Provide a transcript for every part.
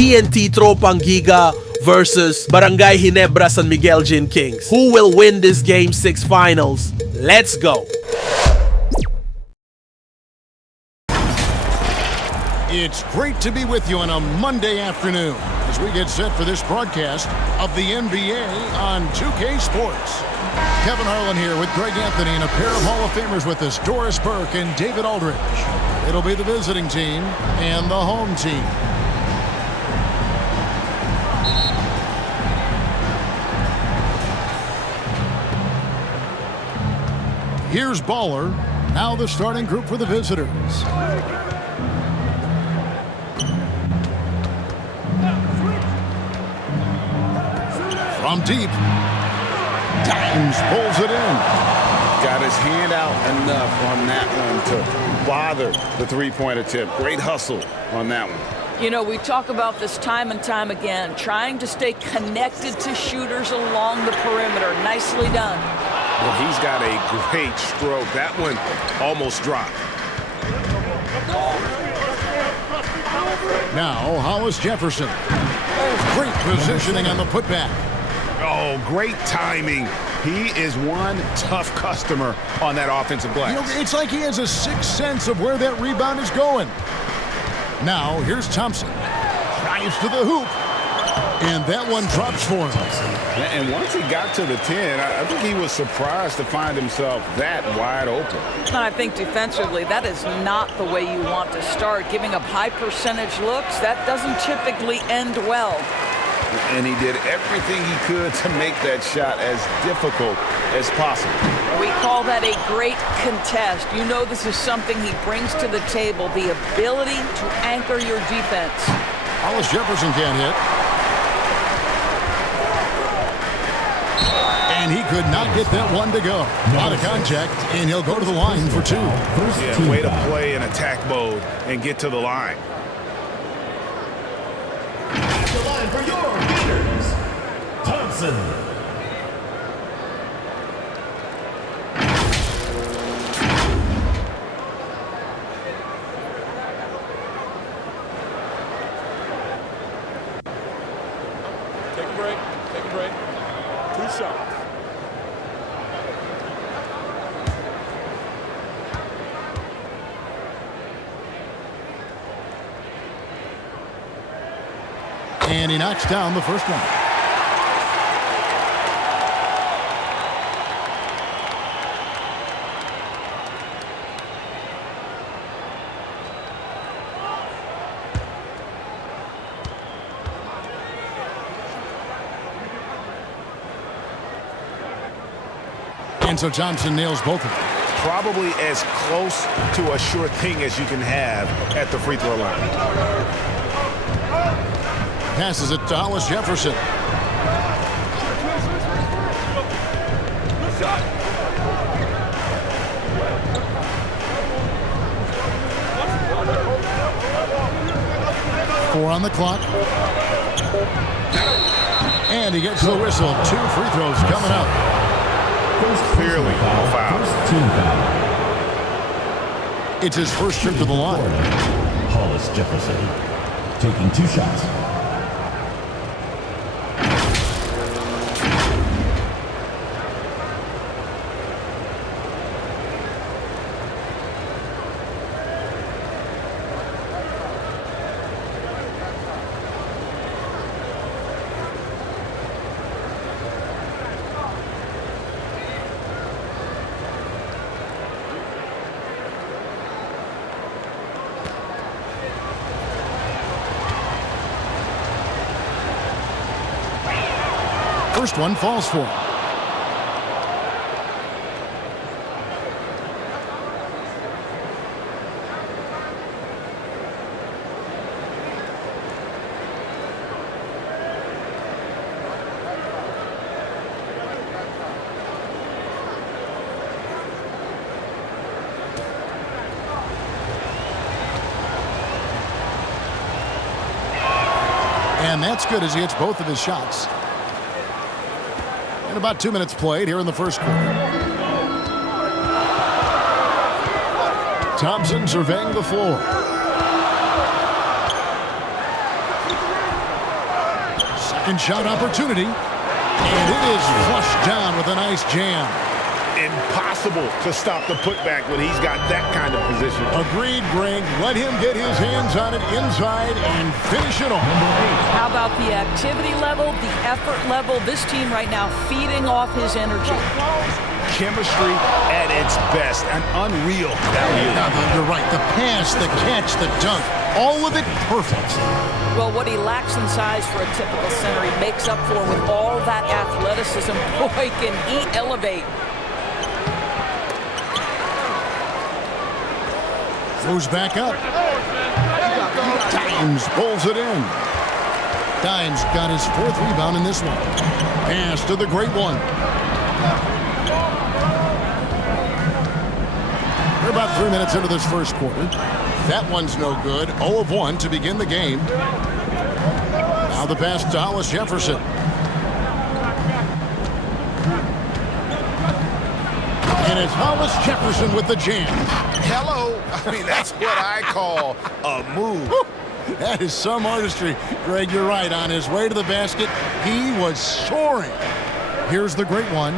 TNT Tropang Giga versus Barangay Ginebra San Miguel Gin Kings. Who will win this Game 6 finals? Let's go! It's great to be with you on a Monday afternoon as we get set for this broadcast of the NBA on 2K Sports. Kevin Harlan here with Greg Anthony and a pair of Hall of Famers with us, Doris Burke and David Aldridge. It'll be the visiting team and the home team. Here's Baller, now the starting group for the visitors. From deep, Dimes pulls it in. Got his hand out enough on that one to bother the three-point attempt. Great hustle on that one. You know, we talk about this time and time again, trying to stay connected to shooters along the perimeter. Nicely done. Well, he's got a great stroke. That one almost dropped. Now, Hollis Jefferson. Great positioning on the putback. Oh, great timing. He is one tough customer on that offensive glass. You know, it's like he has a sixth sense of where that rebound is going. Now, here's Thompson. Drives to the hoop. And that one drops for him. And once he got to the 10, I think he was surprised to find himself that wide open. I think defensively, that is not the way you want to start. Giving up high percentage looks, that doesn't typically end well. And he did everything he could to make that shot as difficult as possible. We call that a great contest. You know this is something he brings to the table, the ability to anchor your defense. Hollis Jefferson can't hit. And he could not get that one to go. Out of contact, and he'll go to the line for two. Yeah, way to play in attack mode and get to the line. The line for your leaders, Thompson. Take a break. Take a break. 2 shots. And he knocks down the first one. And so Johnson nails both of them. Probably as close to a sure thing as you can have at the free throw line. Passes it to Hollis Jefferson. Four on the clock. And he gets the whistle. 2 free throws coming up. Clearly a foul. It's his first trip to the line. Hollis Jefferson taking 2 shots. First one falls for him. And that's good as he hits both of his shots. And about 2 minutes played here in the first quarter. Thompson surveying the floor. Second shot opportunity. And it is flushed down with a nice jam. Impossible to stop the putback when he's got that kind of position. Agreed, Greg. Let him get his hands on it inside and finish it off. How about the activity level, the effort level? This team right now feeding off his energy. Chemistry at its best. An unreal value. You're right. The pass, the catch, the dunk, all of it perfect. Well, what he lacks in size for a typical center, he makes up for with all that athleticism. Boy, can he elevate. Moves back up. Dimes pulls it in. Dimes got his 4th rebound in this one. Pass to the great one. We're about 3 minutes into this first quarter. That one's no good. 0 of 1 to begin the game. Now the pass to Hollis Jefferson. And it's Hollis Jefferson with the jam. Hello. I mean, that's what I call a move. That is some artistry. Greg, you're right. On his way to the basket, he was soaring. Here's the great one.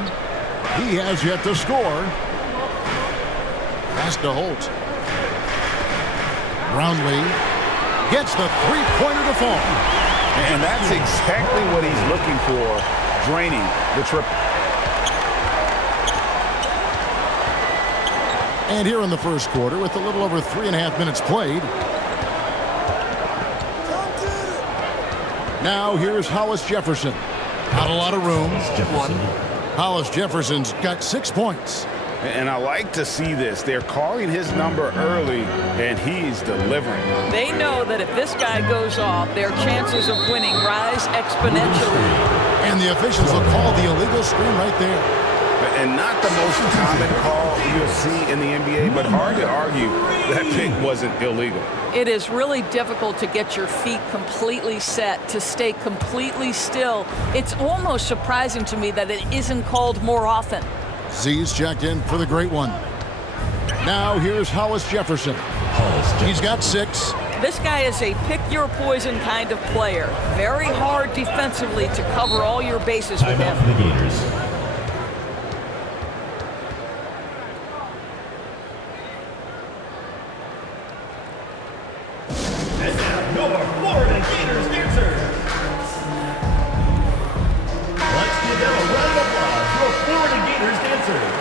He has yet to score. Pass to Holt. Brownlee gets the three-pointer to fall. And that's exactly what he's looking for, draining the triple. And here in the first quarter, with a little over 3.5 minutes played. Now here's Hollis Jefferson. Not a lot of room. Hollis Jefferson's got 6 points. And I like to see this. They're calling his number early, and he's delivering. They know that if this guy goes off, their chances of winning rise exponentially. And the officials will call the illegal screen right there. And not the most common call you'll see in the NBA, but hard to argue that pick wasn't illegal. It is really difficult to get your feet completely set, to stay completely still. It's almost surprising to me that it isn't called more often. Z's checked in for the great one. Now here's Hollis Jefferson. He's got 6. This guy is a pick-your-poison kind of player. Very hard defensively to cover all your bases with him. The Gators. And now, your Florida Gators dancers. Let's give them a round of applause for Florida Gators dancers.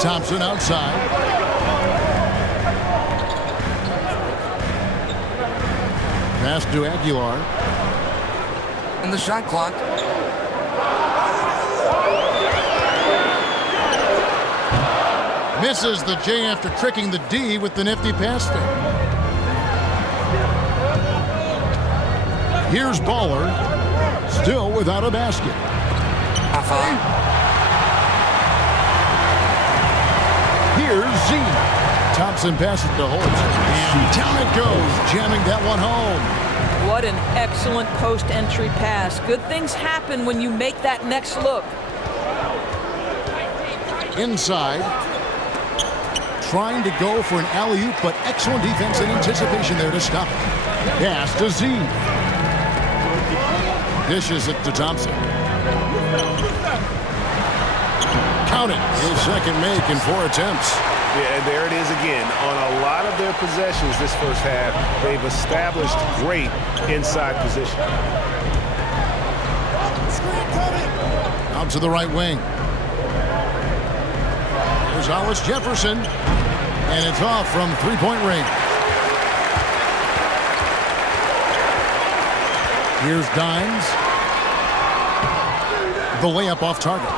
Thompson outside. Pass to Aguilar. And the shot clock. Misses the J after tricking the D with the nifty pass fake. Here's Baller, still without a basket. Here's Z. Thompson passes to Holt. And down it goes, jamming that one home. What an excellent post-entry pass. Good things happen when you make that next look. Inside. Trying to go for an alley-oop, but excellent defense and anticipation there to stop it. Pass to Z. Dishes it to Thompson. Count it. His second make in 4 attempts. Yeah, and there it is again. On a lot of their possessions this first half, they've established great inside position. Out to the right wing. Here's Hollis Jefferson. And it's off from three-point range. Here's Dimes. The layup off target.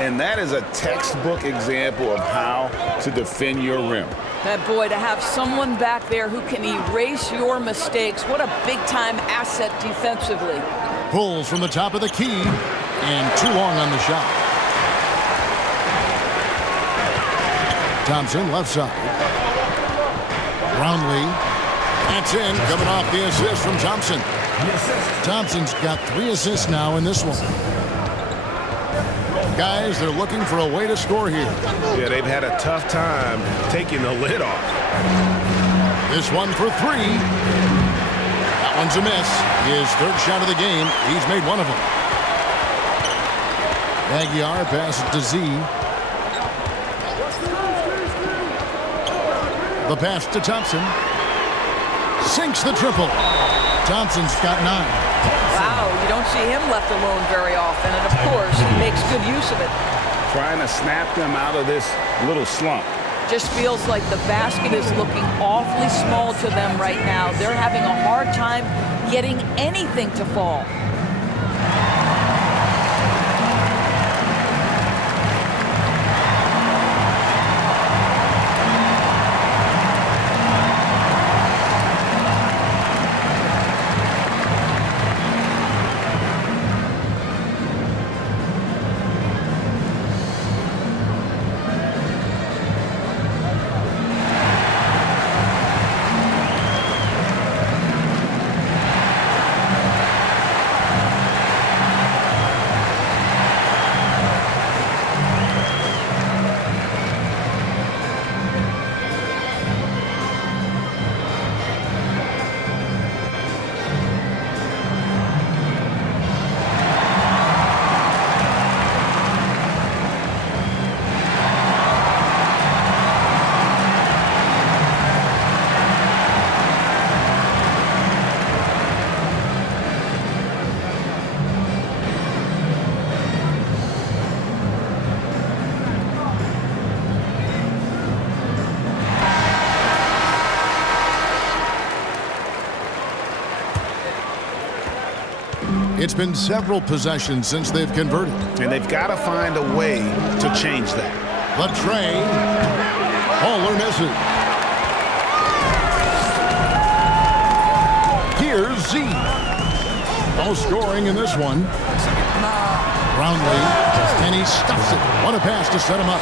And that is a textbook example of how to defend your rim. That boy, to have someone back there who can erase your mistakes, what a big-time asset defensively. Pulls from the top of the key, and too long on the shot. Thompson left side. Brownlee. That's in, coming off the assist from Thompson. Thompson's got 3 assists now in this one. Guys, they're looking for a way to score here. Yeah, they've had a tough time taking the lid off. This one for three. That one's a miss. His third shot of the game. He's made one of them. Aguiar passes to Z. The pass to Thompson. Sinks the triple. Thompson's got 9. Wow, you don't see him left alone very often, and of course, he makes good use of it. Trying to snap them out of this little slump. Just feels like the basket is looking awfully small to them right now. They're having a hard time getting anything to fall. It's been several possessions since they've converted. And they've got to find a way to change that. The tray. Bowler misses. Here's Z. No scoring in this one. Brownlee. And he stuffs it. What a pass to set him up.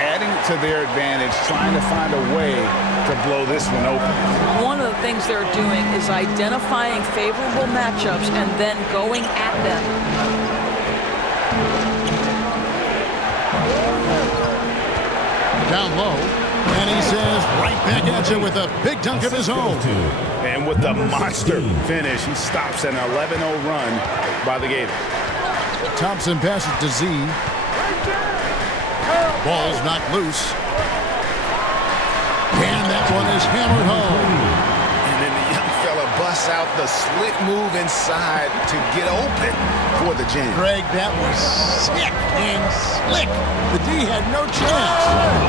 Adding to their advantage, trying to find a way to blow this one open. One of the things they're doing is identifying favorable matchups and then going at them. Down low. And he says right back at you with a big dunk of his own. And with the monster finish, he stops an 11-0 run by the Gators. Thompson passes to Z. Ball's knocked loose. And that one is hammered home. And then the young fella busts out the slick move inside to get open for the jam. Greg, that was sick and slick. The D had no chance.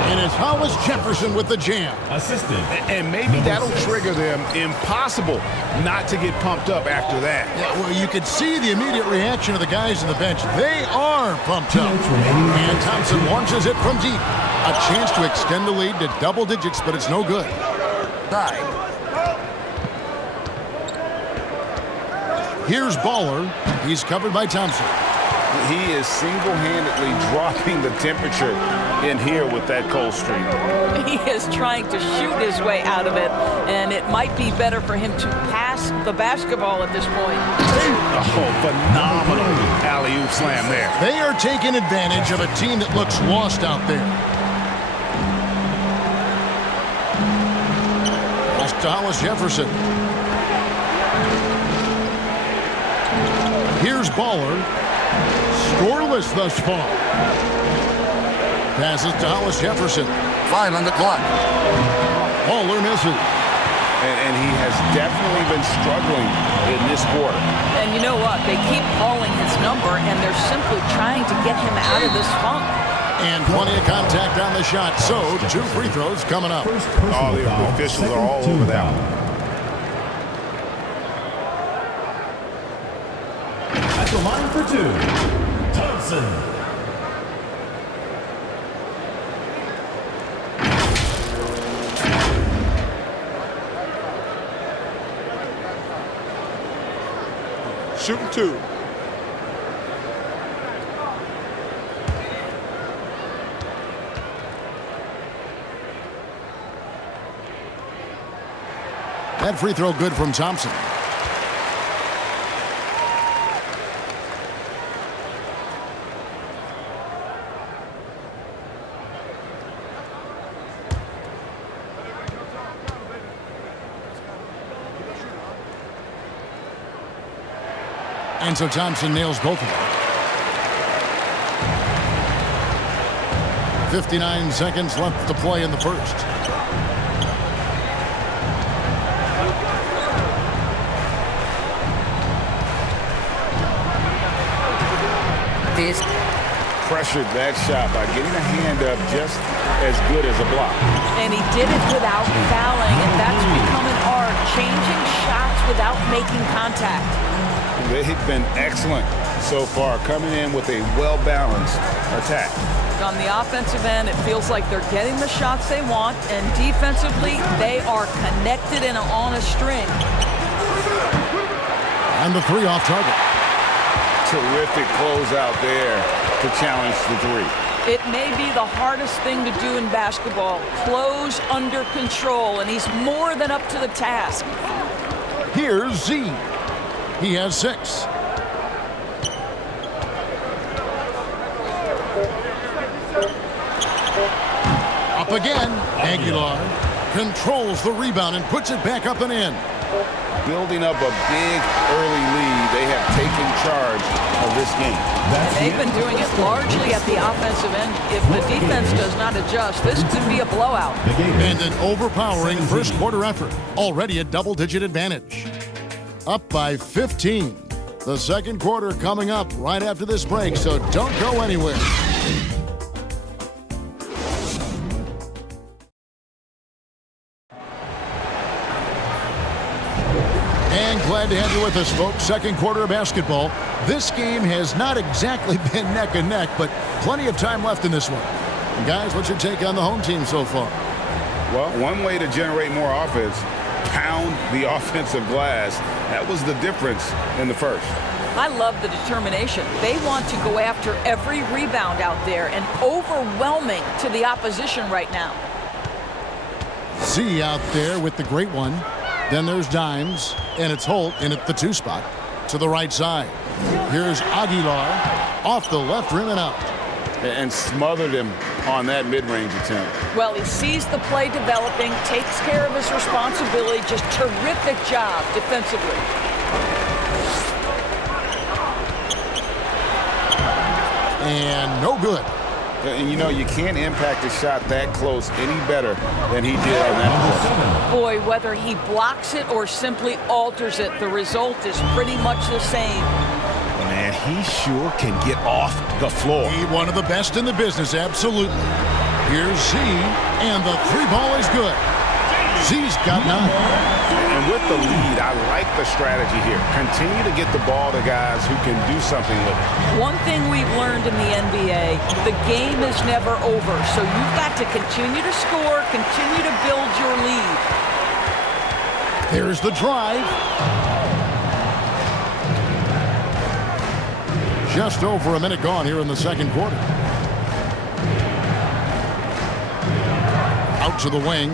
And it's Hollis Jefferson with the jam. Assistant. And maybe that'll trigger them. Impossible not to get pumped up after that. Yeah, well, you could see the immediate reaction of the guys on the bench. They are pumped up. And Thompson launches it from deep. A chance to extend the lead to double digits, but it's no good. Here's Baller. He's covered by Thompson. He is single-handedly dropping the temperature in here with that cold streak. He is trying to shoot his way out of it, and it might be better for him to pass the basketball at this point. Oh, phenomenal alley-oop slam there. They are taking advantage of a team that looks lost out there. Hollis Jefferson. Here's Baller. Scoreless thus far. Passes to Hollis Jefferson. 5 on the clock. Baller misses. And he has definitely been struggling in this quarter. And you know what? They keep calling his number, and they're simply trying to get him out of this funk. And plenty of contact on the shot. So, 2 free throws coming up. All the officials are all over that one. At the line for 2, Thompson. Shooting 2. That free throw good from Thompson. And so Thompson nails both of them. 59 seconds left to play in the first. This Pressured that shot by getting a hand up just as good as a block. And he did it without fouling, and that's becoming art, changing shots without making contact. They've been excellent so far, coming in with a well-balanced attack. On the offensive end, it feels like they're getting the shots they want, and defensively, they are connected and on a string. And the three off target. Terrific closeout there to challenge the three. It may be the hardest thing to do in basketball, close under control, and he's more than up to the task. Here's Z. He has 6. Up again. Aguilar controls the rebound and puts it back up and in. Building up a big early lead. They have taken charge of this game. They've been doing it largely at the offensive end. If the defense does not adjust, this could be a blowout. And an overpowering first quarter effort. Already a double-digit advantage. Up by 15. The second quarter coming up right after this break, so don't go anywhere. And glad to have you with us, folks. Second quarter of basketball. This game has not exactly been neck and neck, but plenty of time left in this one. And guys, what's your take on the home team so far? Well, one way to generate more offense, pound the offensive glass. That was the difference in the first. I love the determination. They want to go after every rebound out there and overwhelming to the opposition right now. Z out there with the great one. Then there's Dimes, and it's Holt in at the 2 spot to the right side. Here's Aguilar off the left rim and out. And smothered him on that mid-range attempt. Well, he sees the play developing, takes care of his responsibility. Just terrific job defensively. And no good. And you know, you can't impact a shot that close any better than he did on that play. Boy, whether he blocks it or simply alters it, the result is pretty much the same. Man, he sure can get off the floor. He one of the best in the business, absolutely. Here's Z, and the 3 ball is good. Z's got 9. And with the lead, I like the strategy here. Continue to get the ball to guys who can do something with it. One thing we've learned in the NBA, the game is never over. So you've got to continue to score, continue to build your lead. There's the drive. Just over a minute gone here in the second quarter. Out to the wing.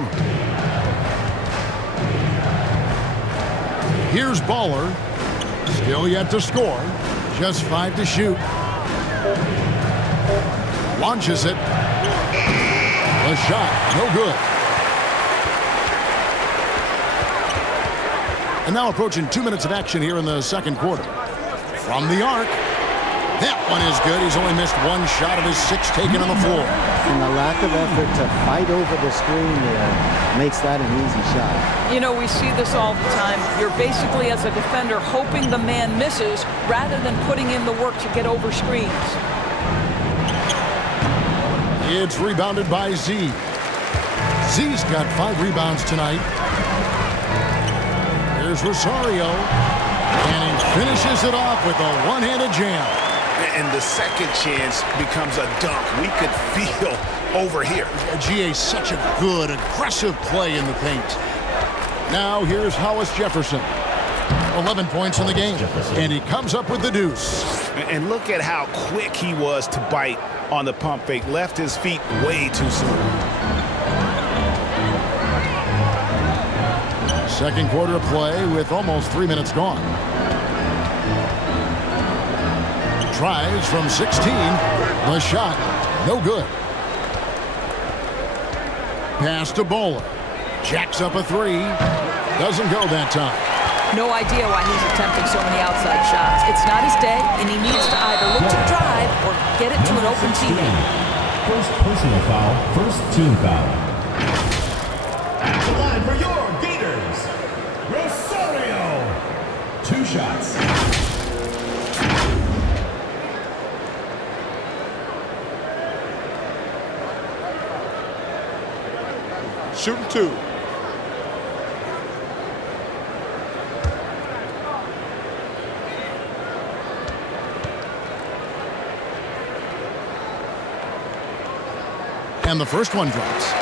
Here's Baller. Still yet to score. Just 5 to shoot. Launches it. The shot, no good. And now approaching 2 minutes of action here in the second quarter. From the arc. That one is good. He's only missed 1 shot of his 6 taken on the floor. And the lack of effort to fight over the screen there makes that an easy shot. You know, we see this all the time. You're basically, as a defender, hoping the man misses rather than putting in the work to get over screens. It's rebounded by Z. Z's got 5 rebounds tonight. Here's Rosario. And he finishes it off with a one-handed jam. And the second chance becomes a dunk. We could feel over here. GA, such a good, aggressive play in the paint. Now here's Hollis Jefferson. 11 points in the game. And he comes up with the deuce. And look at how quick he was to bite on the pump fake. Left his feet way too soon. Second quarter of play with almost 3 minutes gone. Tries from 16. The shot, no good. Pass to Bowler. Jacks up a 3. Doesn't go that time. No idea why he's attempting so many outside shots. It's not his day, and he needs to either look to drive or get it to an open teammate. First personal foul, first team foul. At the line for your Gators, Rosario. 2 shots. Shooting 2. And the first one drops.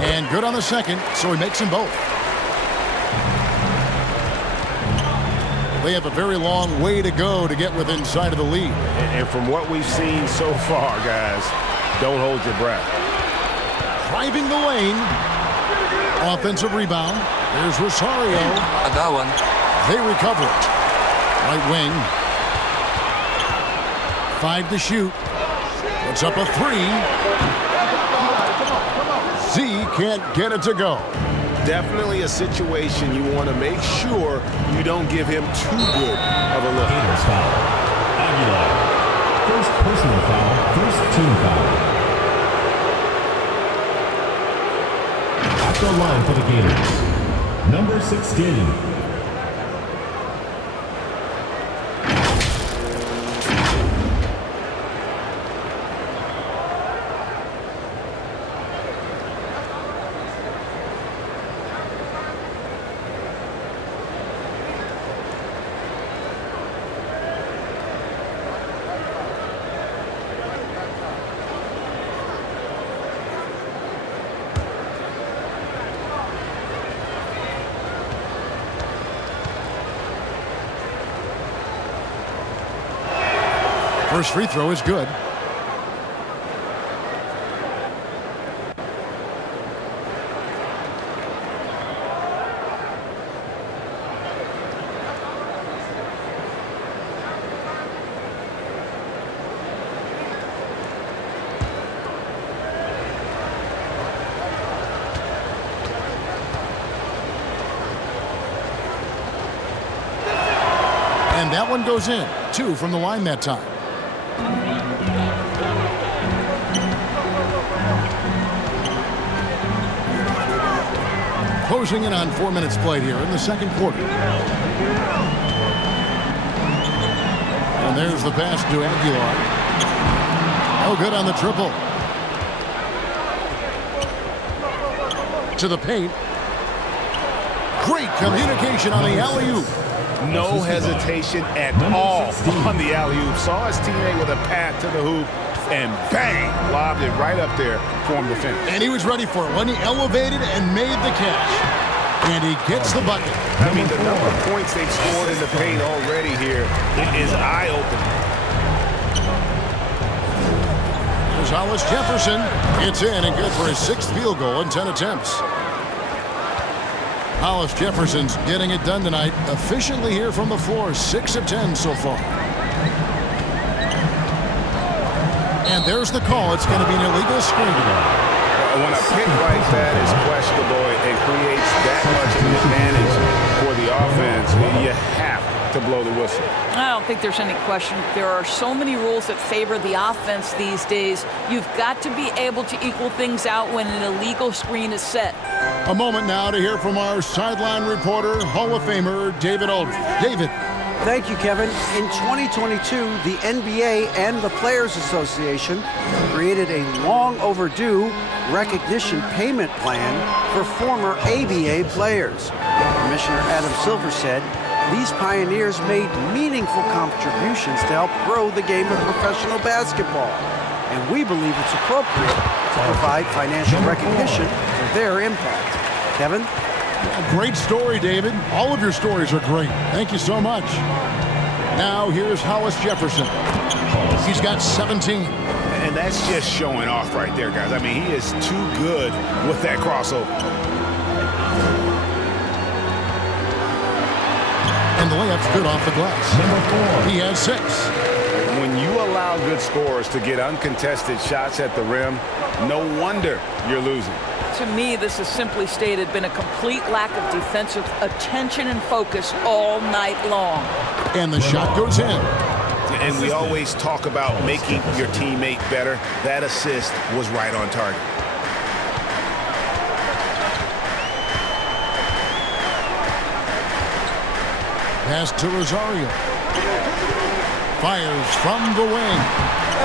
And good on the second, so he makes them both. They have a very long way to go to get within sight of the lead. And from what we've seen so far, guys, don't hold your breath. Driving the lane. Offensive rebound. There's Rosario. I got one. They recover it. Right wing. 5 to shoot. Puts up a 3. Z can't get it to go. Definitely a situation you want to make sure you don't give him too good of a look. Gators foul. Aguilar. First personal foul, first team foul. At the line for the Gators, number 16. First free throw is good. And that one goes in. 2 from the line that time. Closing in on 4 minutes played here in the second quarter. And there's the pass to Aguilar. Oh, good on the triple. To the paint. Great communication on the alley-oop. No hesitation at all on the alley-oop. Saw his teammate with a path to the hoop, and bang, lobbed it right up there for him to finish. And he was ready for it when he elevated and made the catch. And he gets the bucket. I mean, the number of points they've scored in the paint already here is eye-opening. There's Hollis Jefferson. It's in and good for his 6th field goal in 10 attempts. Hollis Jefferson's getting it done tonight efficiently here from the floor. 6 of 10 so far. And there's the call. It's going to be an illegal screen. When a pick like that is questionable and creates that much of an advantage for the offense, you have to blow the whistle. I don't think there's any question. There are so many rules that favor the offense these days. You've got to be able to equal things out when an illegal screen is set. A moment now to hear from our sideline reporter, Hall of Famer David Aldridge. David. Thank you, Kevin. In 2022, the NBA and the Players Association created a long overdue recognition payment plan for former ABA players. Commissioner Adam Silver said these pioneers made meaningful contributions to help grow the game of professional basketball, and we believe it's appropriate to provide financial recognition for their impact. Kevin? A great story, David. All of your stories are great. Thank you so much. Now here's Hollis Jefferson. He's got 17. And that's just showing off right there, guys. I mean, he is too good with that crossover. And the layup's good off the glass. Number 4. He has 6. When you allow good scorers to get uncontested shots at the rim, no wonder you're losing. To me, this has simply stated been a complete lack of defensive attention and focus all night long. And the shot goes in. And we always talk about making your teammate better. That assist was right on target. Pass to Rosario. Fires from the wing.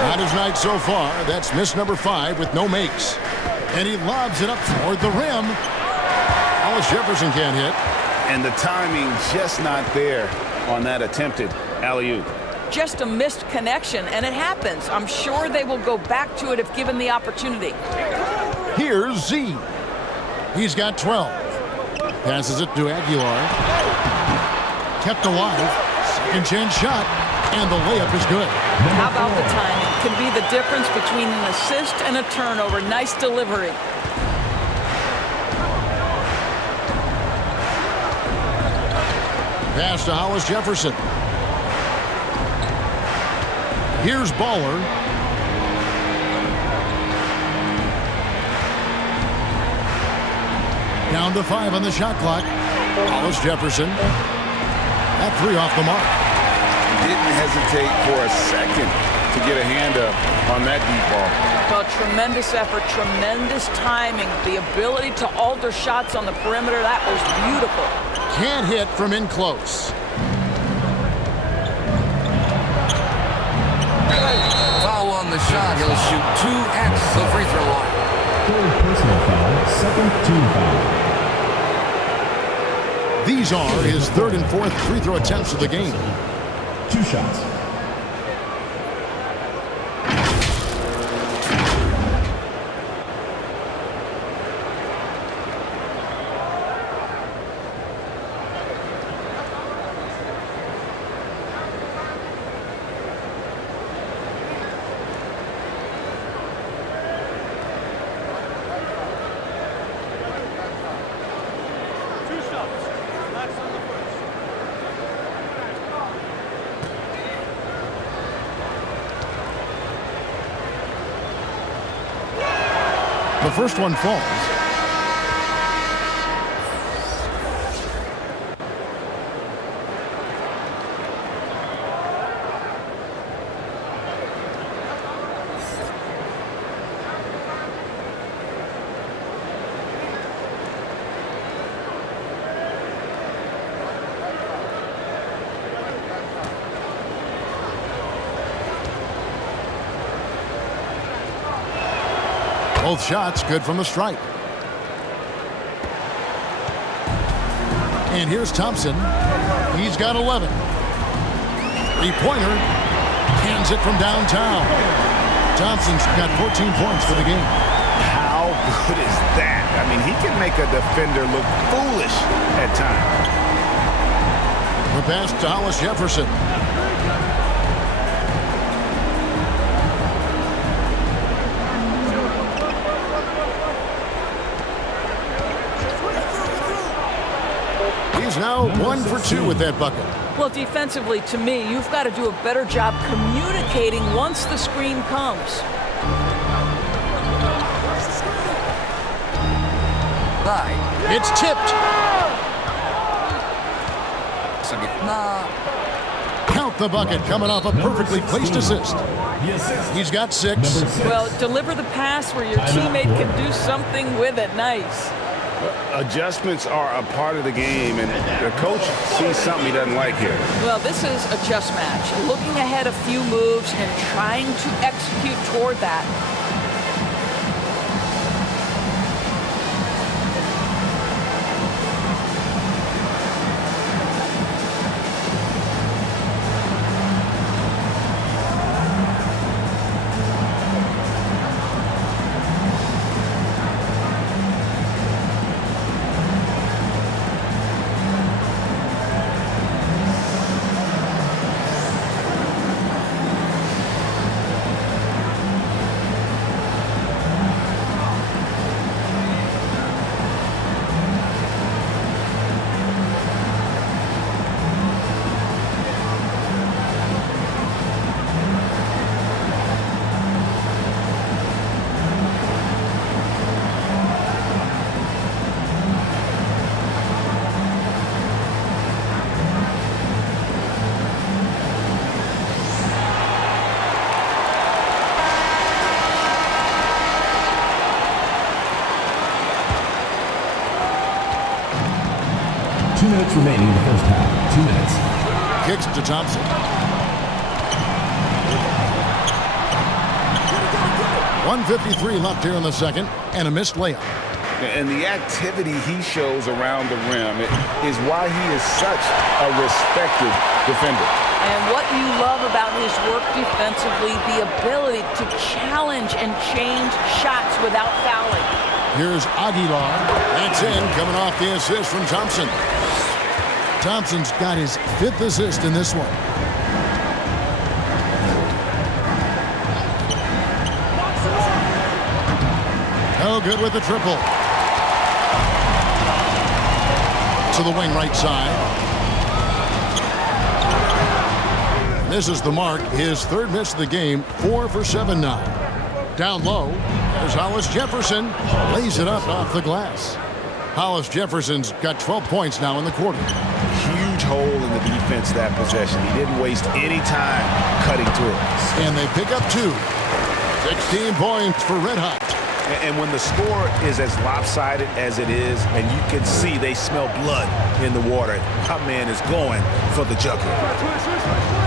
Not his night so far. That's miss number 5 with no makes. And he lobs it up toward the rim. Hollis Jefferson can't hit. And the timing just not there on that attempted alley-oop. Just a missed connection, and it happens. I'm sure they will go back to it if given the opportunity. Here's Z. He's got 12. Passes it to Aguilar. Kept alive. Second chance shot. And the layup is good. How about the timing? Can be the difference between an assist and a turnover. Nice delivery. Pass to Hollis Jefferson. Here's Baller. Down to 5 on the shot clock. Hollis Jefferson. That 3 off the mark. Didn't hesitate for a second to get a hand up on that deep ball. Well, tremendous effort, tremendous timing, the ability to alter shots on the perimeter. That was beautiful. Can't hit from in close. Foul on the shot. He'll shoot 2 at the free throw line. 3rd personal foul, 2nd team foul. These are his 3rd and 4th free throw attempts of the game. 2 shots. The first one falls. Both shots good from the stripe. And here's Thompson. He's got 11. Three-pointer. Cans it from downtown. Thompson's got 14 points for the game. How good is that? I mean, he can make a defender look foolish at times. The pass to Hollis Jefferson. He's now 1 for 2 with that bucket. Well, defensively, to me, you've got to do a better job communicating once the screen comes. It's tipped. Count the bucket coming off a perfectly placed assist. He's got 6. Well, deliver the pass where your teammate can do something with it. Nice. Adjustments are a part of the game, and the coach sees something he doesn't like here. Well, this is a chess match. Looking ahead a few moves and trying to execute toward that. minutes remaining in the first half. 2 minutes. Kicks to Thompson. .153 left here in the second, and a missed layup. And the activity he shows around the rim is why he is such a respected defender. And what you love about his work defensively, the ability to challenge and change shots without fouling. Here's Aguilar. That's in, coming off the assist from Thompson. Thompson's got his 5th assist in this one. No good with the triple. To the wing right side. Misses the mark. His 3rd miss of the game. 4 for 7 now. Down low. There's Hollis Jefferson. Lays it up off the glass. Hollis Jefferson's got 12 points now in the quarter. Huge hole in the defense that possession. He didn't waste any time cutting through it. And they pick up 2. 16 points for Red Hot. And when the score is as lopsided as it is, and you can see they smell blood in the water, my man is going for the jumper.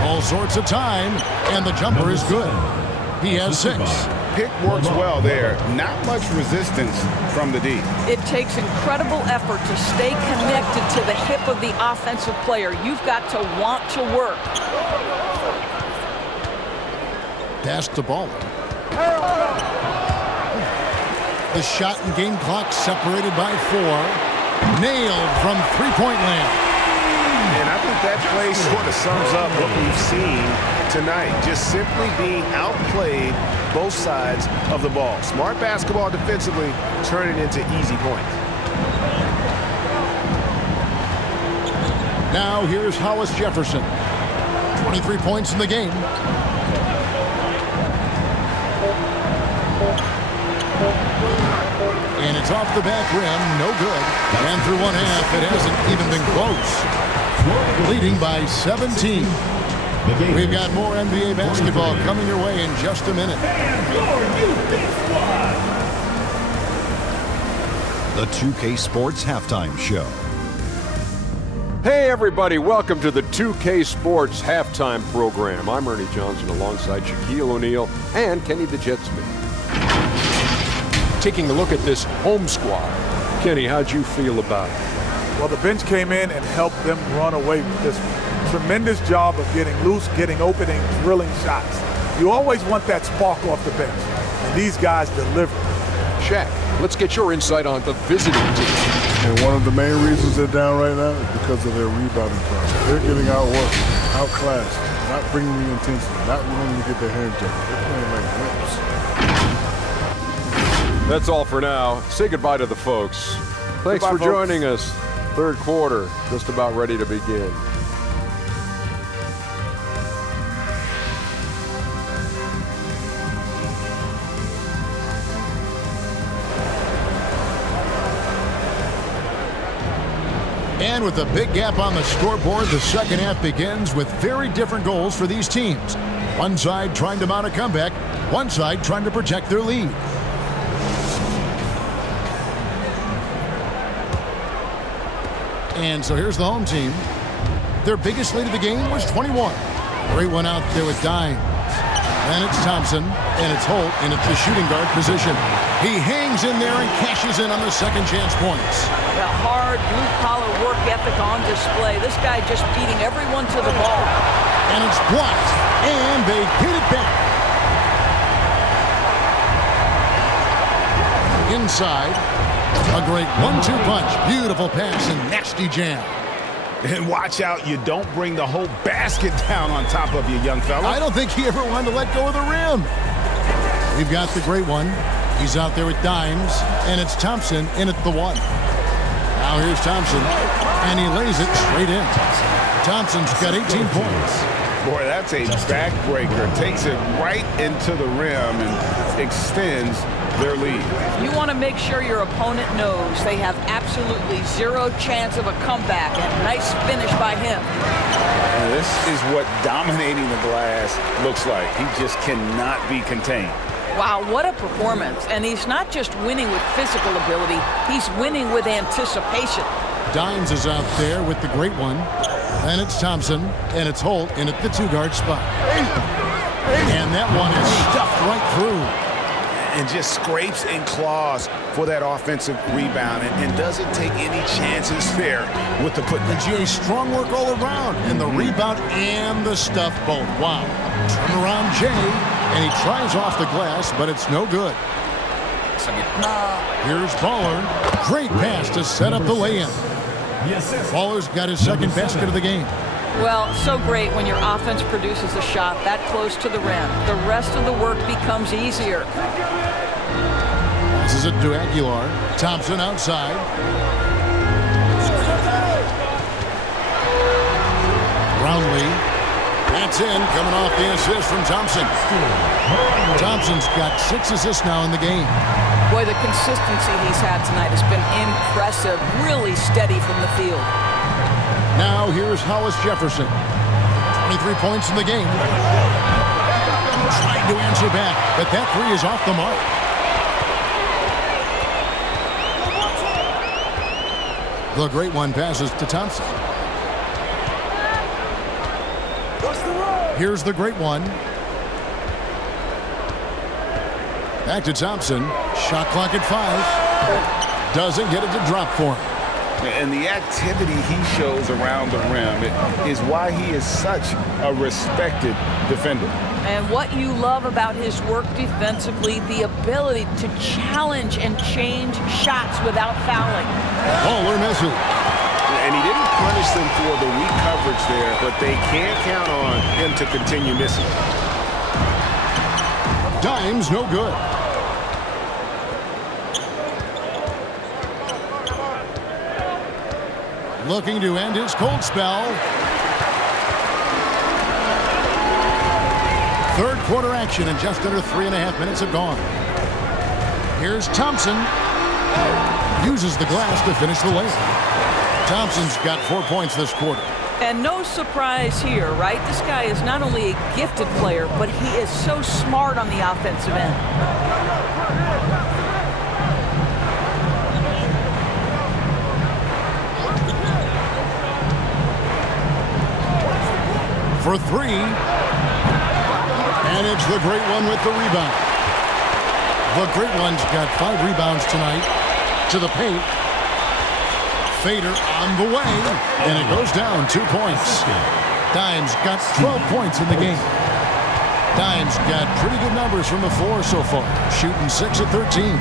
All sorts of time, and the jumper is good. He has 6. Pick works well there. Not much resistance from the D. It takes incredible effort to stay connected to the hip of the offensive player. You've got to want to work. Pass the ball. The shot and game clock separated by 4. Nailed from 3-point land. And I think that play sort of sums up what we've seen tonight. Just simply being outplayed both sides of the ball. Smart basketball defensively, turning into easy points. Now here's Hollis Jefferson. 23 points in the game. And it's off the back rim, no good. And through 1 half, it hasn't even been close. Leading by 17. We've got more NBA basketball coming your way in just a minute. The 2K Sports Halftime Show. Hey everybody, welcome to the 2K Sports Halftime Program. I'm Ernie Johnson alongside Shaquille O'Neal and Kenny the Jet Smith. Taking a look at this home squad. Kenny, how'd you feel about it? Well, the bench came in and helped them run away with this tremendous job of getting loose, getting open, and drilling shots. You always want that spark off the bench, and these guys deliver. Shaq, let's get your insight on the visiting team. And one of the main reasons they're down right now is because of their rebounding process. They're getting outworked, outclassed, not bringing the intensity, not willing to get their hands dirty. They're playing like wimps. That's all for now. Say goodbye to the folks. Thanks for joining us. 3rd quarter, just about ready to begin. And with a big gap on the scoreboard, the second half begins with very different goals for these teams. One side trying to mount a comeback, one side trying to protect their lead. And so here's the home team. Their biggest lead of the game was 21. Great one out there with Dime. Then it's Thompson, and it's Holt, and it's the shooting guard position. He hangs in there and cashes in on the second chance points. The hard blue-collar work ethic on display. This guy just beating everyone to the ball. And it's blocked, and they hit it back. Inside. A great 1-2 punch. Beautiful pass and nasty jam. And watch out, you don't bring the whole basket down on top of you, young fella. I don't think he ever wanted to let go of the rim. We've got the great one. He's out there with Dimes, and it's Thompson in at the 1. Now here's Thompson, and he lays it straight in. Thompson's got 18 points. Boy, that's a backbreaker. Takes it right into the rim and extends their lead. You want to make sure your opponent knows they have absolutely zero chance of a comeback, and nice finish by him. And this is what dominating the glass looks like. He just cannot be contained. Wow, what a performance. And he's not just winning with physical ability, he's winning with anticipation. Standngs is out there with the great one. And it's Thompson, and it's Holt in at the 2-guard spot. And that one is stuffed right through. And just scrapes and claws for that offensive rebound and doesn't take any chances there with the putback. Brgy, strong work all around, and the rebound and the stuff both. Wow. Turn around Jay, and he tries off the glass, but it's no good. Here's Baller. Great pass to set up the lay-in. Baller's got his second basket of the game. Well, so great when your offense produces a shot that close to the rim. The rest of the work becomes easier. This is it to Aguilar. Thompson outside. Brownlee. That's in, coming off the assist from Thompson. Thompson's got 6 assists now in the game. Boy, the consistency he's had tonight has been impressive. Really steady from the field. Now here's Hollis Jefferson. 23 points in the game. Trying to answer back, but that 3 is off the mark. The great one passes to Thompson. Here's the great one. Back to Thompson. Shot clock at 5. Doesn't get it to drop for him. And the activity he shows around the rim is why he is such a respected defender. And what you love about his work defensively, the ability to challenge and change shots without fouling. Baller misses. And he didn't punish them for the weak coverage there, but they can't count on him to continue missing. Dimes no good. Looking to end his cold spell. Third quarter action, and just under 3.5 minutes have gone. Here's Thompson. Uses the glass to finish the layup. Thompson's got 4 points this quarter. And no surprise here, right? This guy is not only a gifted player, but he is so smart on the offensive end. For 3. And it's the great one with the rebound. The great one's got 5 rebounds tonight. To the paint. Fader on the way. And it goes down 2 points. Dimes got 12 points in the game. Dimes got pretty good numbers from the floor so far. Shooting 6 of 13.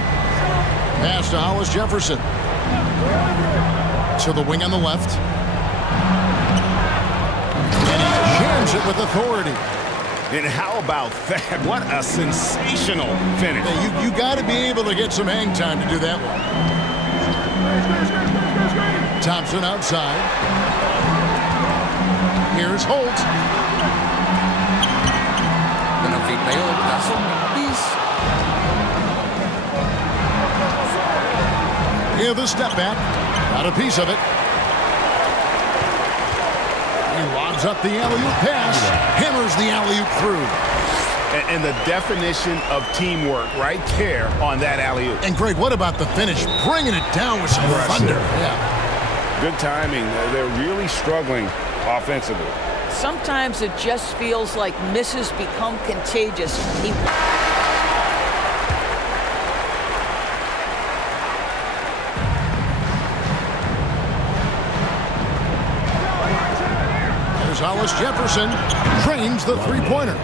Pass to Hollis Jefferson. To the wing on the left. Jams it with authority. And how about that? What a sensational finish. Yeah, you got to be able to get some hang time to do that one. Thompson outside. Here's Holt. Here the step back. Got a piece of it. He lobs up the alley-oop pass, hammers the alley-oop through. And the definition of teamwork right there on that alley-oop. And Greg, what about the finish? Bringing it down with some thunder. Yeah. Good timing. They're really struggling offensively. Sometimes it just feels like misses become contagious. Hollis Jefferson trains the three-pointer.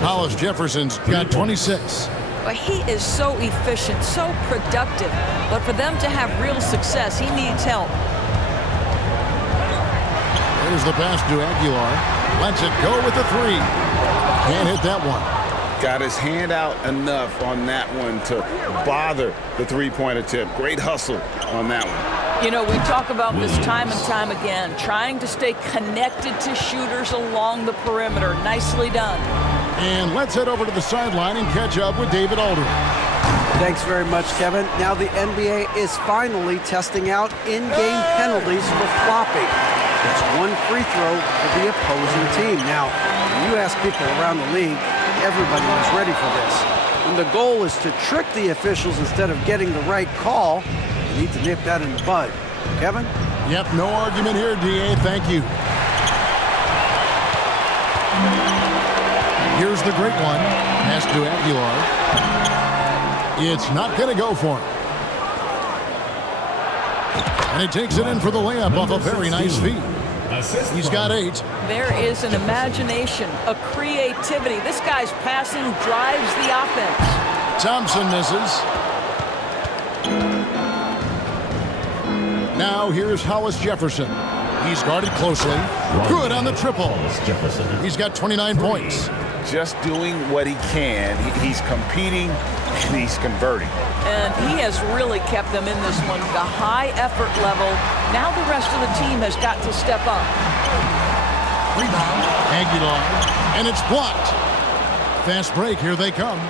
Hollis Jefferson's got 26. But he is so efficient, so productive. But for them to have real success, he needs help. There's the pass to Aguilar. Lets it go with the 3. Can't hit that one. Got his hand out enough on that one to bother the three-point attempt. Great hustle on that one. You know, we talk about this time and time again, trying to stay connected to shooters along the perimeter. Nicely done. And let's head over to the sideline and catch up with David Aldridge. Thanks very much, Kevin. Now the NBA is finally testing out in-game penalties for flopping. It's 1 free throw for the opposing team. Now, when you ask people around the league, everybody was ready for this. When the goal is to trick the officials instead of getting the right call, you need to nip that in the bud. Kevin? Yep, no argument here, DA. Thank you. Here's the great one. Pass to Aguilar. It's not going to go for him. And he takes it in for the layup off a very nice feed. He's got 8. There is an imagination, a creativity. This guy's passing drives the offense. Thompson misses. Now here's Hollis Jefferson. He's guarded closely. Good on the triple. He's got 29 points. Just doing what he can. He's competing and he's converting. And he has really kept them in this one. The high effort level. Now the rest of the team has got to step up. Rebound. Aguilar. And it's blocked. Fast break. Here they come.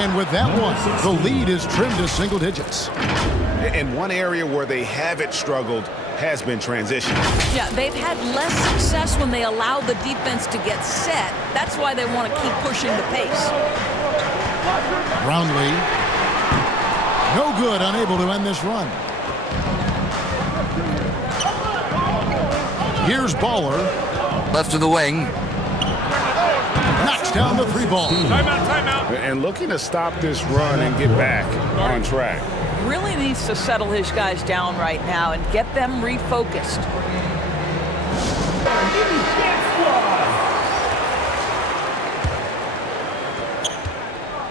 And with that one, the lead is trimmed to single digits. And one area where they haven't struggled has been transition. Yeah, they've had less success when they allow the defense to get set. That's why they want to keep pushing the pace. Brownlee. No good, unable to end this run. Here's Baller. Left of the wing. Knocks down the 3-ball. Timeout. And looking to stop this run and get back on track. Really needs to settle his guys down right now and get them refocused.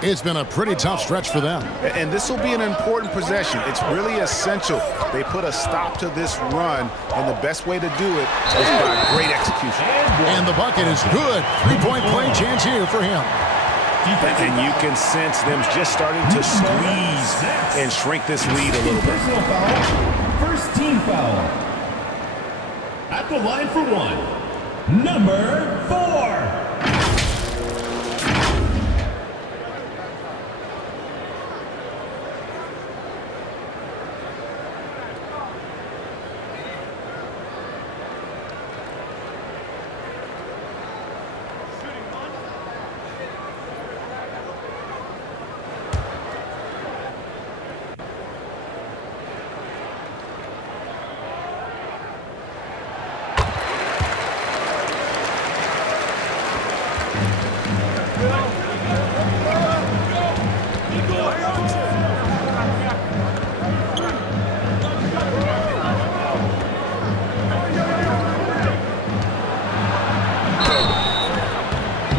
It's been a pretty tough stretch for them. And this will be an important possession. It's really essential they put a stop to this run, and the best way to do it is by great execution. And the bucket is good. 3-point play chance here for him. And you can sense them just starting to squeeze and shrink this lead a little bit. First team foul. At the line for 1, number 4.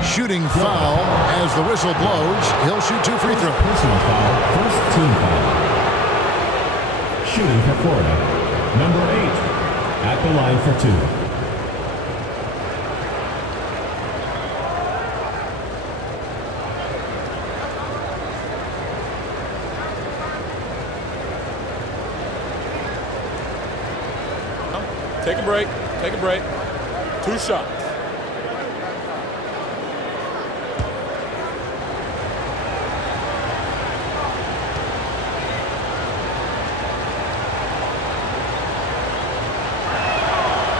Shooting foul as the whistle blows. He'll shoot 2 free throws. Personal foul, first team foul. Shooting for Florida, number 8. At the line for 2. Take a break. Take a break. 2 shots.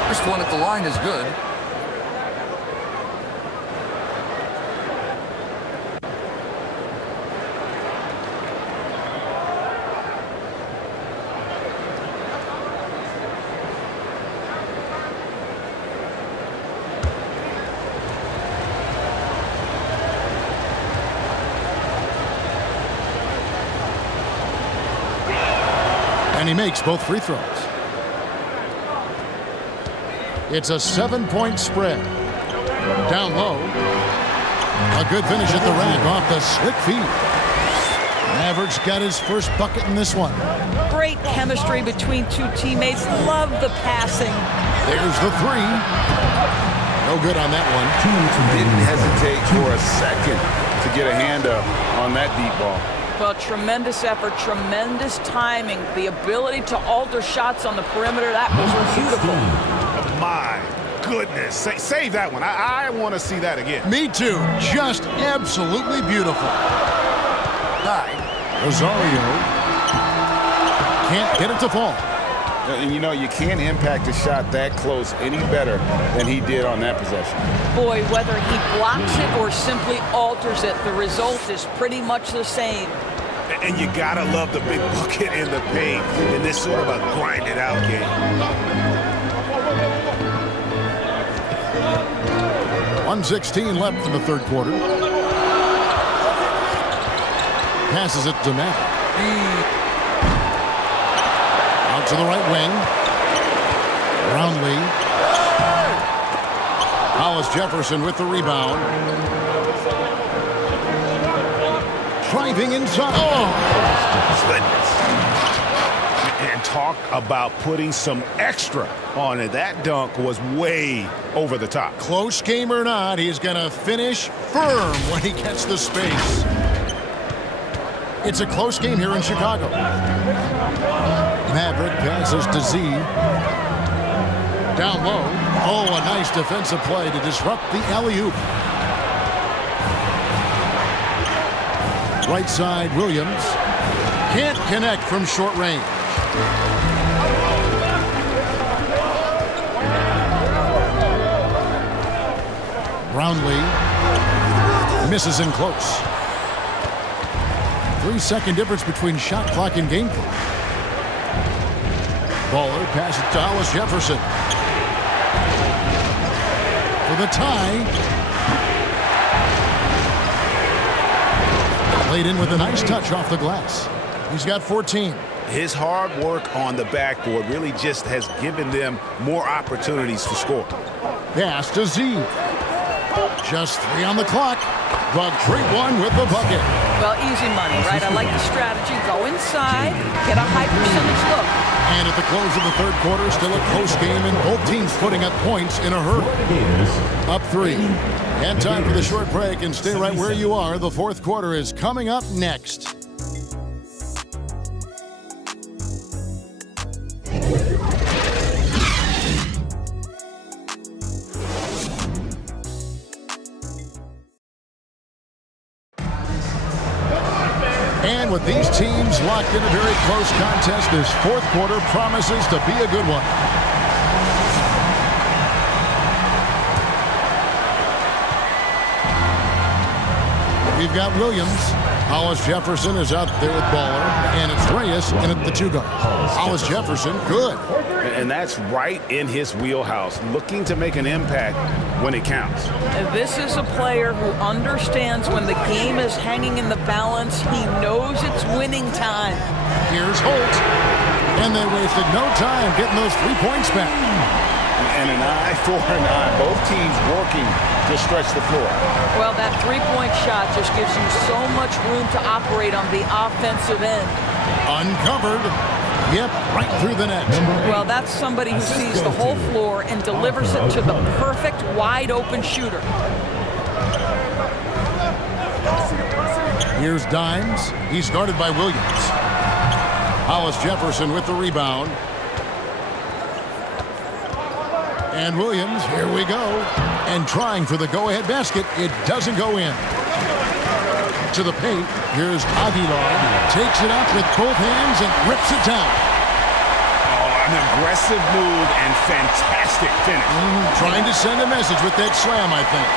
First one at the line is good. And he makes both free throws. It's a 7-point spread. Down low. A good finish at the rack off the slick feed. Mavericks got his first bucket in this one. Great chemistry between 2 teammates. Love the passing. There's the 3. No good on that one. Didn't hesitate for a second to get a hand up on that deep ball. Well, tremendous effort, tremendous timing. The ability to alter shots on the perimeter, that was beautiful. My goodness. Save that one. I want to see that again. Me too. Just absolutely beautiful. Rosario can't get it to fall. And you know, you can't impact a shot that close any better than he did on that possession. Boy, whether he blocks it or simply alters it, the result is pretty much the same. And you gotta love the big bucket in the paint in this sort of a grinded-out game. 1:16 left in the third quarter. Passes it to Matt. Out to the right wing. Brownlee. Hollis Jefferson with the rebound. Driving inside. Oh, Goodness. And talk about putting some extra on it. That dunk was way over the top. close game or not, he's going to finish firm when he gets the space. It's a close game here in Chicago. Maverick passes to Z. Down low. Oh, a nice defensive play to disrupt the alley-oop. Right side, Williams. Can't connect from short range. Brownlee misses in close. 3-second difference between shot clock and game clock. Baller passes to Hollis Jefferson. For the tie. Played in with a nice touch off the glass. He's got 14. His hard work on the backboard really just has given them more opportunities to score. Pass to Z. Just 3 on the clock. The great one with the bucket. Well, easy money, right? I like the strategy. Go inside, get a high percentage look. And at the close of the third quarter, still a close game, and both teams putting up points in a hurry. Up 3. And time for the short break, and stay right where you are. The fourth quarter is coming up next. And with these teams locked in a very close contest, this fourth quarter promises to be a good one. We've got Williams. Hollis Jefferson is out there with Baller, and it's Reyes in at the 2 guard. Hollis Jefferson, good. And that's right in his wheelhouse, looking to make an impact when it counts. This is a player who understands when the game is hanging in the balance. He knows it's winning time. Here's Holt. And they wasted no time getting those 3 points back. And an eye for an eye. Both teams working to stretch the floor. Well, that 3-point shot just gives you so much room to operate on the offensive end. Uncovered. Yep, right through the net. Well, that's somebody who sees the whole floor and delivers it to the perfect wide-open shooter. Here's Dimes. He's guarded by Williams. Hollis Jefferson with the rebound. And Williams, here we go. And trying for the go-ahead basket. It doesn't go in. To the paint. Here's Aguilar. Takes it up with both hands and rips it down. Oh, an aggressive move and fantastic finish. Trying to send a message with that slam, I think.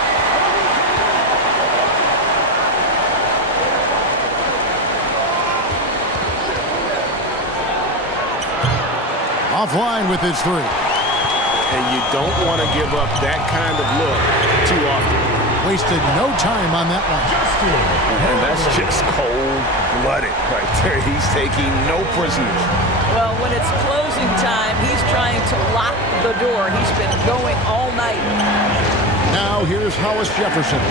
Offline with his 3. And you don't want to give up that kind of look too often. Wasted no time on that one. And that's just cold-blooded right there. He's taking no prisoners. Well, when it's closing time, he's trying to lock the door. He's been going all night. Now here's Hollis Jefferson.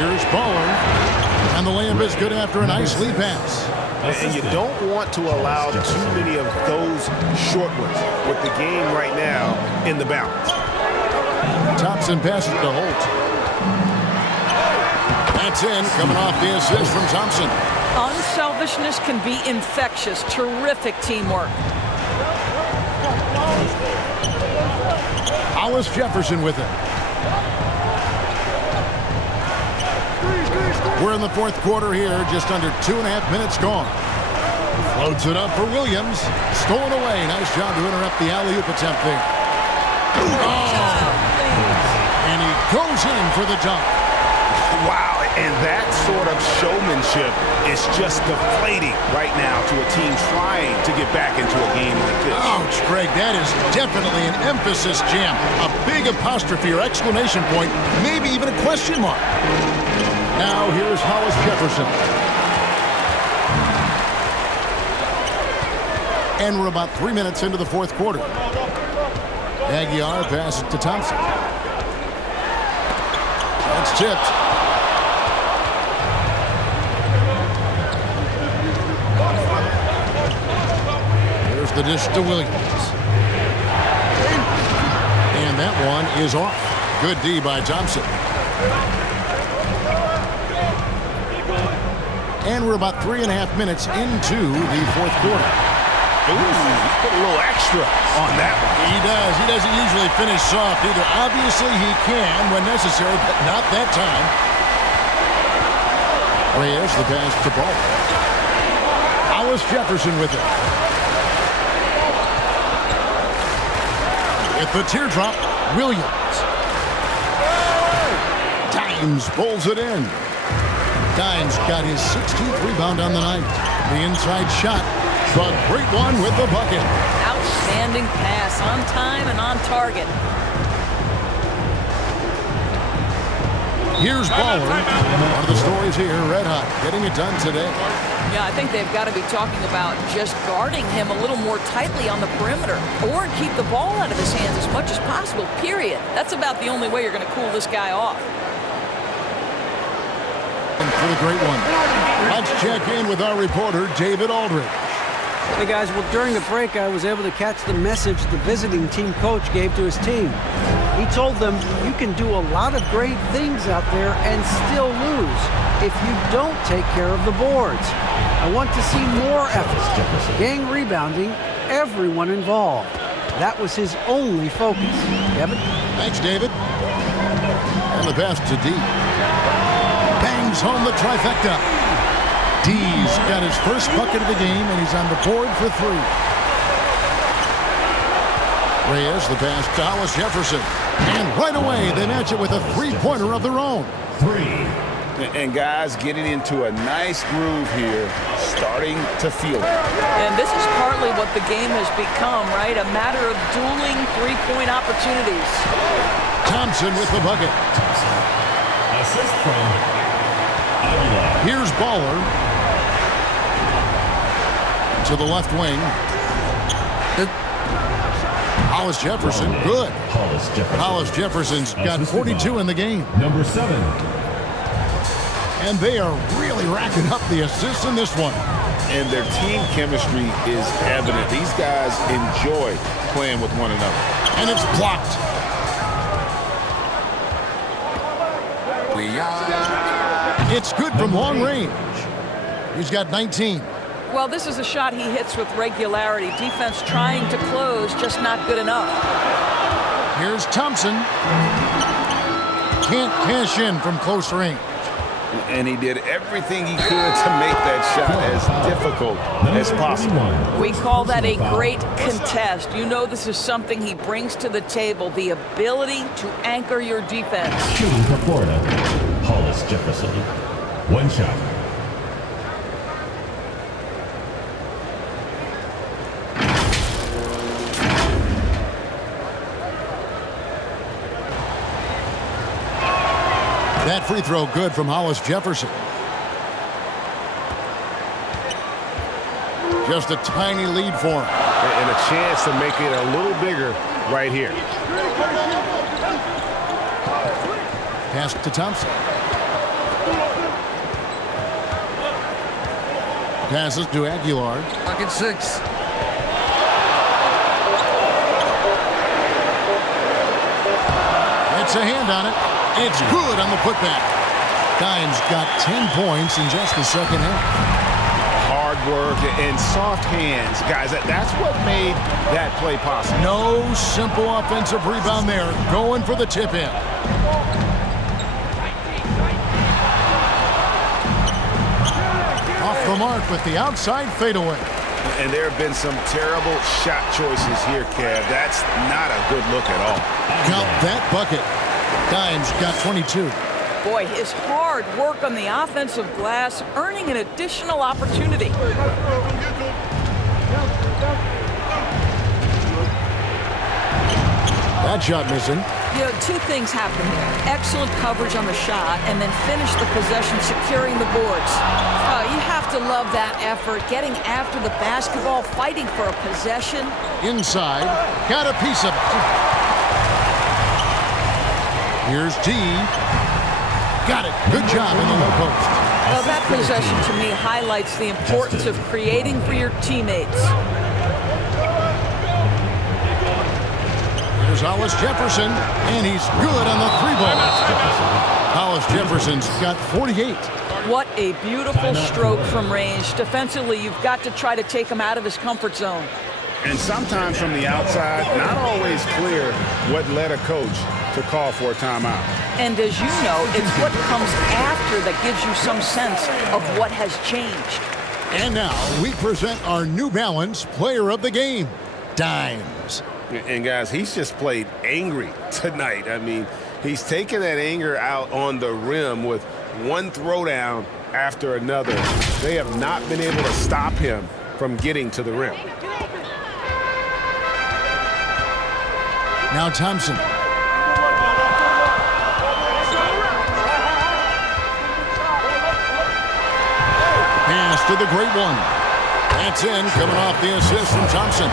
Here's Baller. And the layup is good after a nice lead pass. And you don't want to allow too many of those short ones with the game right now in the balance. Thompson passes to Holt. That's in, coming off the assist from Thompson. Unselfishness can be infectious. Terrific teamwork. Hollis Jefferson with it. We're in the fourth quarter here, just under 2.5 minutes gone. Floats it up for Williams. Stolen away. Nice job to interrupt the alley-oop attempt there. Oh! And he goes in for the dunk. Wow, and that sort of showmanship is just deflating right now to a team trying to get back into a game like this. Ouch, Greg, that is definitely an emphasis jam. A big apostrophe or exclamation point, maybe even a question mark. Now here's Hollis Jefferson. And we're about 3 minutes into the fourth quarter. Aguilar passes to Thompson. That's tipped. There's the dish to Williams. And that one is off. Good D by Thompson. And we're about 3.5 minutes into the fourth quarter. Ooh, he put a little extra on that one. He does. He doesn't usually finish soft either. Obviously, he can when necessary, but not that time. Reyes, the pass to Ball. Hollis Jefferson with it. At the teardrop, Williams. Dimes pulls it in. Dimes got his 16th rebound on the night. The inside shot. A great one with the bucket. Outstanding pass, on time and on target. Here's Baller. One of the stories here, red hot, getting it done today. Yeah, I think they've got to be talking about just guarding him a little more tightly on the perimeter or keep the ball out of his hands as much as possible, period. That's about the only way you're going to cool this guy off. And for the great one, let's check in with our reporter, David Aldridge. Hey guys, well during the break I was able to catch the message the visiting team coach gave to his team. He told them you can do a lot of great things out there and still lose if you don't take care of the boards. I want to see more effort, gang rebounding, everyone involved. That was his only focus. Kevin? Thanks, David. And the pass to D. Bangs home the trifecta. D's got his first bucket of the game, and he's on the board for 3. Reyes, the pass to Hollis Jefferson. And right away, they match it with a three-pointer of their own. 3. And guys getting into a nice groove here, starting to feel it. And this is partly what the game has become, right? A matter of dueling three-point opportunities. Thompson with the bucket. Assist from Aguilar. Here's Baller. To the left wing. Hollis Jefferson, good. Hollis Jefferson's got 42 in the game. Number 7. And they are really racking up the assists in this one. And their team chemistry is evident. These guys enjoy playing with one another. And it's blocked. It's good from long range. He's got 19. Well, this is a shot he hits with regularity. Defense trying to close, just not good enough. Here's Thompson. Can't cash in from close range. And he did everything he could to make that shot as difficult as possible. We call that a great contest. You know this is something he brings to the table, the ability to anchor your defense. Shooting for Florida, Hollis Jefferson. One shot. That free throw good from Hollis Jefferson. Just a tiny lead for him. And a chance to make it a little bigger right here. Pass to Thompson. Passes to Aguilar. Bucket 6. It's a hand on it. It's good on the putback. Dimes got 10 points in just the second half. Hard work and soft hands. Guys, that's what made that play possible. No simple offensive rebound there. Going for the tip in. Off the mark with the outside fadeaway. And there have been some terrible shot choices here, Kev. That's not a good look at all. Count that bucket. Dimes got 22. Boy, his hard work on the offensive glass earning an additional opportunity. That shot missing. You know, two things happen here. Excellent coverage on the shot, and then finish the possession securing the boards. You have to love that effort, getting after the basketball, fighting for a possession. Inside, got a piece of it. Here's T. Got it. Good job in the low post. Well, that possession to me highlights the importance of creating for your teammates. Here's Hollis Jefferson, and he's good on the three ball. Hollis Jefferson's got 48. What a beautiful stroke from range. Defensively, you've got to try to take him out of his comfort zone. And sometimes from the outside, not always clear what led a coach to call for a timeout. And as you know, it's what comes after that gives you some sense of what has changed. And now we present our New Balance Player of the Game, Dimes. And guys, he's just played angry tonight. I mean, he's taken that anger out on the rim with one throwdown after another. They have not been able to stop him from getting to the rim. Now Thompson. Pass to the Great One. That's in, coming off the assist from Thompson.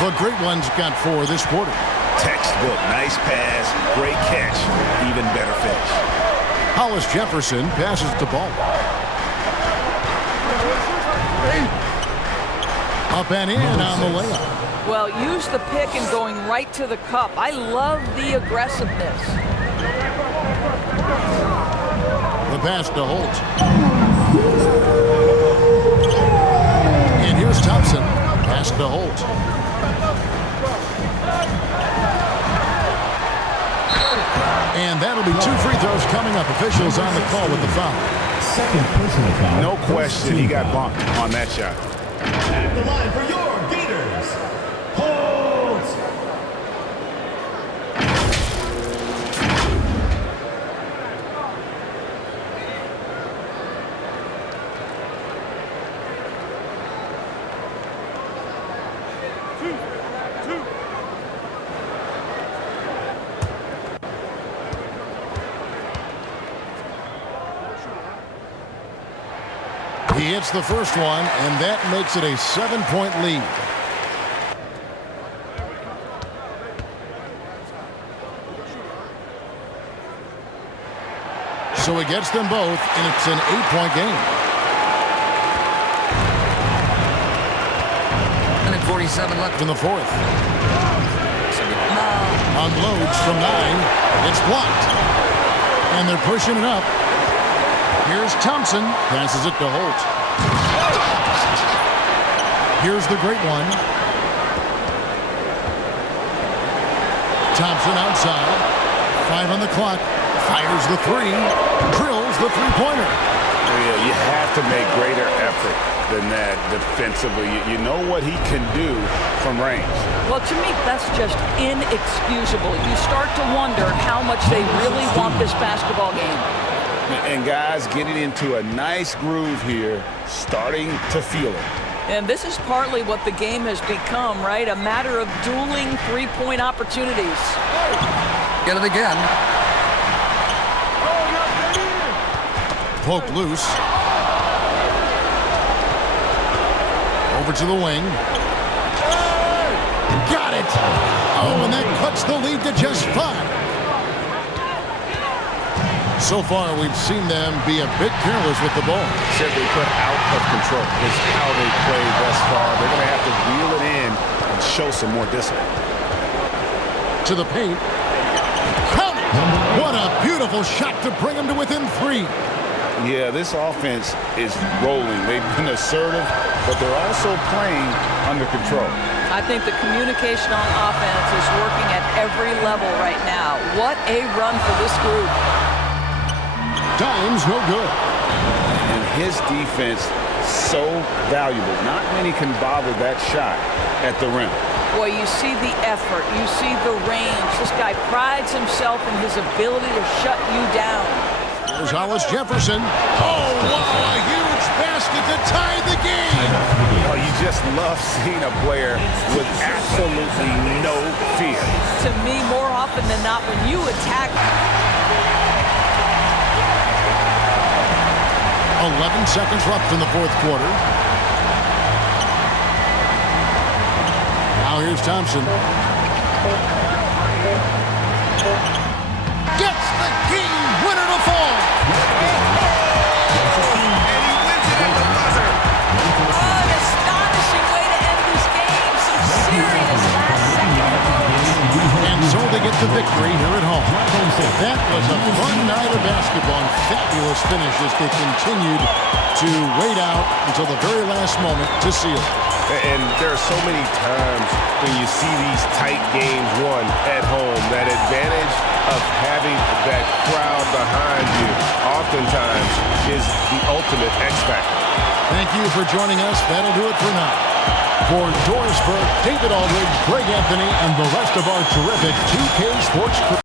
The Great One's got 4 this quarter. Textbook, nice pass, great catch, even better finish. Hollis Jefferson passes the ball. Up and in on the layup. Well, use the pick and going right to the cup. I love the aggressiveness. The pass to Holt. And here's Thompson. Pass to Holt. And that'll be 2 free throws coming up. Officials on the call with the foul. Second personal foul. No question he got bumped on that shot. At the line for your Gators, Holt. He hits the first one, and that makes it a 7-point lead. So he gets them both, and it's an 8-point game. And 47 left in the fourth. Unloads from 9. It's blocked. And they're pushing it up. Here's Thompson, passes it to Holt. Here's the Great One. Thompson outside. 5 on the clock. Fires the 3. Drills the three-pointer. You have to make greater effort than that defensively. You know what he can do from range. Well, to me, that's just inexcusable. You start to wonder how much they really want this basketball game. And guys getting into a nice groove here, starting to feel it. And this is partly what the game has become, right? A matter of dueling three-point opportunities. Get it again. Poke loose. Over to the wing. Got it! Oh, and that cuts the lead to just 5. So far, we've seen them be a bit careless with the ball. Simply put, out of control is how they played thus far. They're going to have to reel it in and show some more discipline. To the paint. What a beautiful shot to bring them to within 3. Yeah, this offense is rolling. They've been assertive, but they're also playing under control. I think the communication on offense is working at every level right now. What a run for this group. Dimes no good. And his defense so valuable. Not many can bother that shot at the rim. Boy, you see the effort. You see the range. This guy prides himself in his ability to shut you down. Here's Hollis Jefferson. Oh, wow, a huge basket to tie the game. Oh, you just love seeing a player with absolutely no fear. To me, more often than not, when you attack. 11 seconds left in the fourth quarter. Now here's Thompson. Gets the game winner to fall. And he wins it at the buzzer. Oh, an astonishing way to end this game. Some serious last-second moves. And so they get the victory here at home. That was a fun night of basketball and fabulous finish as they continued to wait out until the very last moment to seal it. And there are so many times when you see these tight games won at home, that advantage of having that crowd behind you oftentimes is the ultimate X factor. Thank you for joining us. That'll do it for now. For Dorisburg, David Aldridge, Greg Anthony, and the rest of our terrific 2K Sports crew.